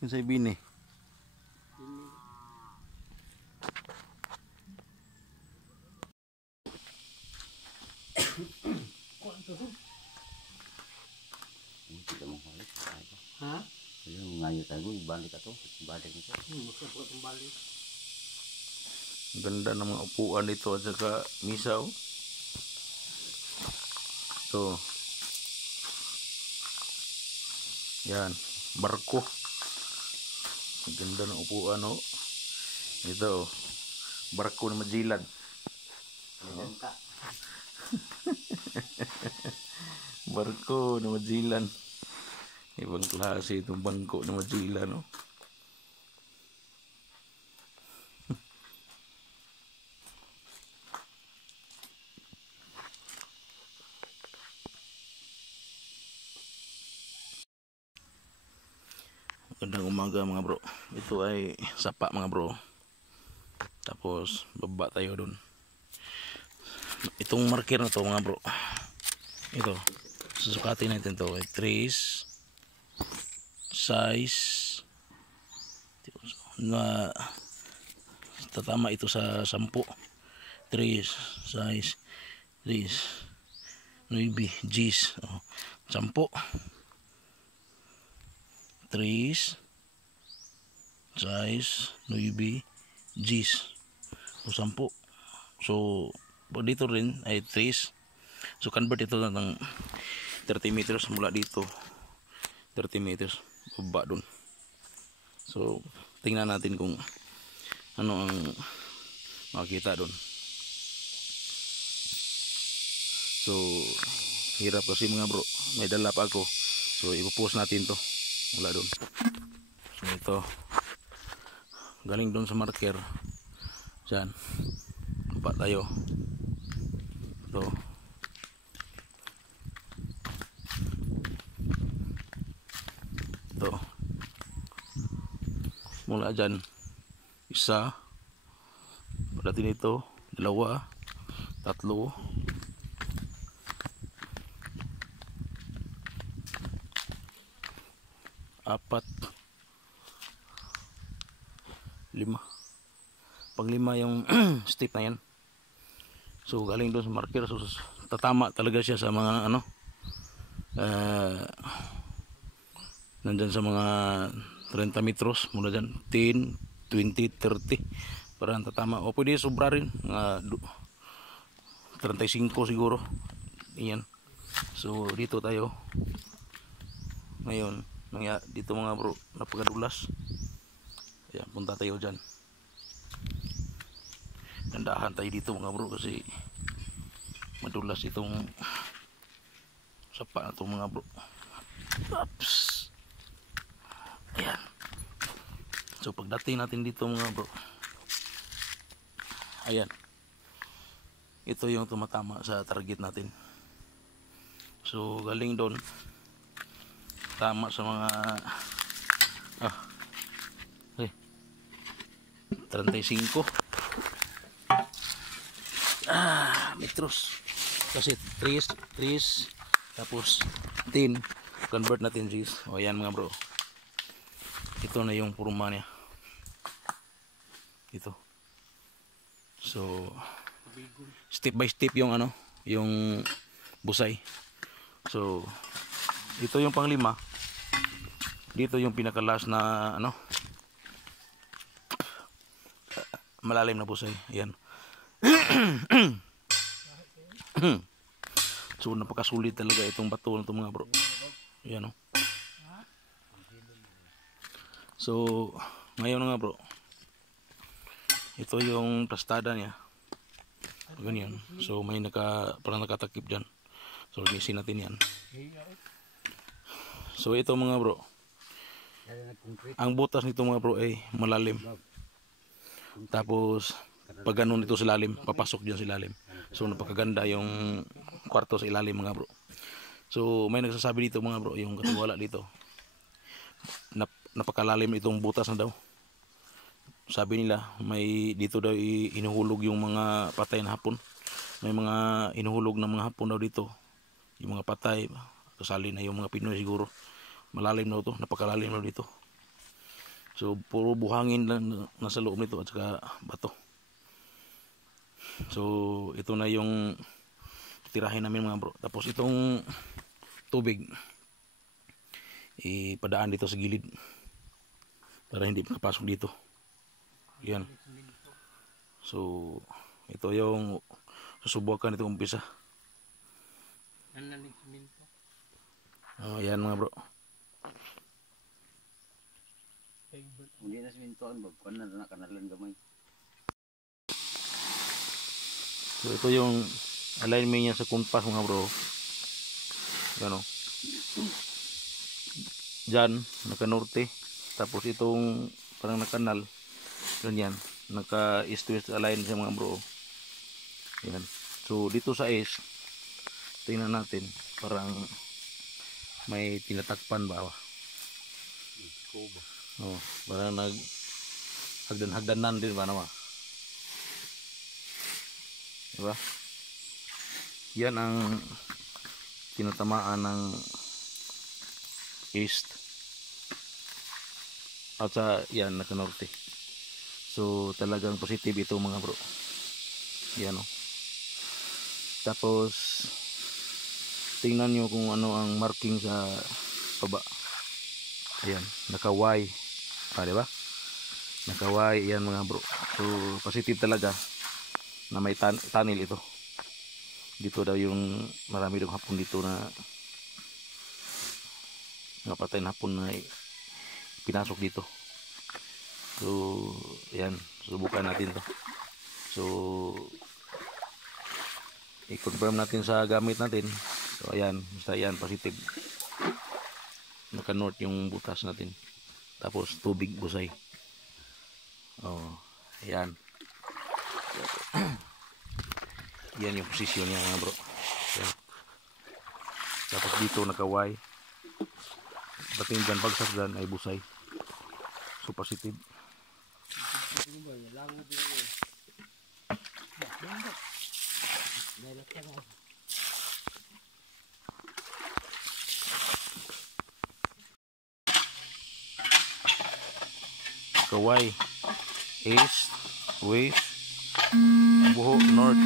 Yung sa bini. Ha? Ngayon tayo, ibalik ito. Ibalik ito. Balik. Ganda ng mga upuan dito at saka misaw. Ito. Yan. Barko. Ang ganda ng upuan, oh. Ito, oh. Barko na Magellan. Oh. Barko na Magellan. Ibang klase itong bangko na Magellan, no? Magandang umaga mga bro. Ito ay sapa mga bro. Tapos baba tayo dun. Itong marker na to mga bro. Ito. Susukatin natin to. Trace. Size. Na tatama ito sa 10. Trace. Size. Trace. Maybe. G's. 10. Trace, size, maybe, G's. So, 10. So, dito rin ay trace. So, convert ito ng 30 meters mula dito. 30 meters. Baba dun. So, tingnan natin kung ano ang makikita dun. So, hirap kasi mga bro. May dala pa ako. So, ipopost natin to. Wala doon. So ito galing doon sa marker dyan. Lupa tayo. Ito mula dyan isa pagdating ito 2 3 4 5 pang-5 yung step na yan. So galing doon sa marker. So tatama talaga siya sa mga ano nandyan sa mga 30 metros mula dyan 10, 20, 30 parang tatama. O pwede sobra rin 35 siguro yan. So dito tayo ngayon. Dito mga bro, napakadulas. Ayan, punta tayo dyan. Gandahan tayo dito mga bro kasi madulas itong sapa na itong mga bro. Oops. Ayan. So pagdating natin dito mga bro, ayan, ito yung tumatama sa target natin. So galing doon tama sa mga 35 metros kasi 3 tapos 10 convert natin G's. O ayan mga bro, ito na yung forma niya ito. So step by step yung ano yung busay. So ito yung pang-5. Dito yung pinakalas na ano malalim na busay. Ayan. So napakasulit talaga itong bato na ito mga bro. Ayan o. So ngayon nga bro, ito yung plastada niya. Ganyan. So may parang nakatakip dyan. So linisin natin yan. So ito mga bro, ang butas nito mga bro ay malalim. Tapos pag ganun ito sa ilalim, papasok dyan sa ilalim. So napakaganda yung kwarto sa ilalim mga bro. So may nagsasabi dito mga bro, yung katiwala dito, napakalalim itong butas na daw. Sabi nila may dito daw inuhulog yung mga patay na hapon. May mga inuhulog ng mga hapon daw dito, yung mga patay kasali na yung mga Pinoy siguro. Malalim na ito, napakalalim na dito. So puro buhangin lang nasa loob nito at saka bato. So ito na yung tirahin namin mga bro. Tapos itong tubig ipadaan dito sa gilid para hindi makapasok dito. Yan. So ito yung susubukan itong umpisa. Nanalig siminto. Yan mga bro. Hindi na simintoan, kuan na kanalan gamay. So ito yung alignment niya sa kumpas mga bro. Yan o. Diyan, naka-norte. Tapos itong parang nakanal. Ganyan. Naka-east-west align siya mga bro. Yan. So dito sa east, tingnan natin. Parang may tinatakpan ba? Oh, parang hagdan-hagdanan din ba naman? Diba? Yan ang tinatamaan ng east at sa yan naka-norte. So talagang positive ito mga bro. Yan o. Tapos tingnan nyo kung ano ang marking sa baba. Ayan, naka-Y. Diba? Naka-Y yan mga bro. So positive talaga na may tunnel ito. Dito daw yung marami daw hapon dito na napatay na hapon na pinasok dito. So yan, subukan natin to. So i-confirm natin sa gamit natin. So ayan, basta yan positive. Naka-north yung butas natin. Tapos tubig busay. Oh, ayan. Yan yung posisyon niya mga bro. Yan. Tapos dito naka-Y. Dating dyan, bagsak dyan ay busay. So positive. Naka-Y. East, west, buho, north.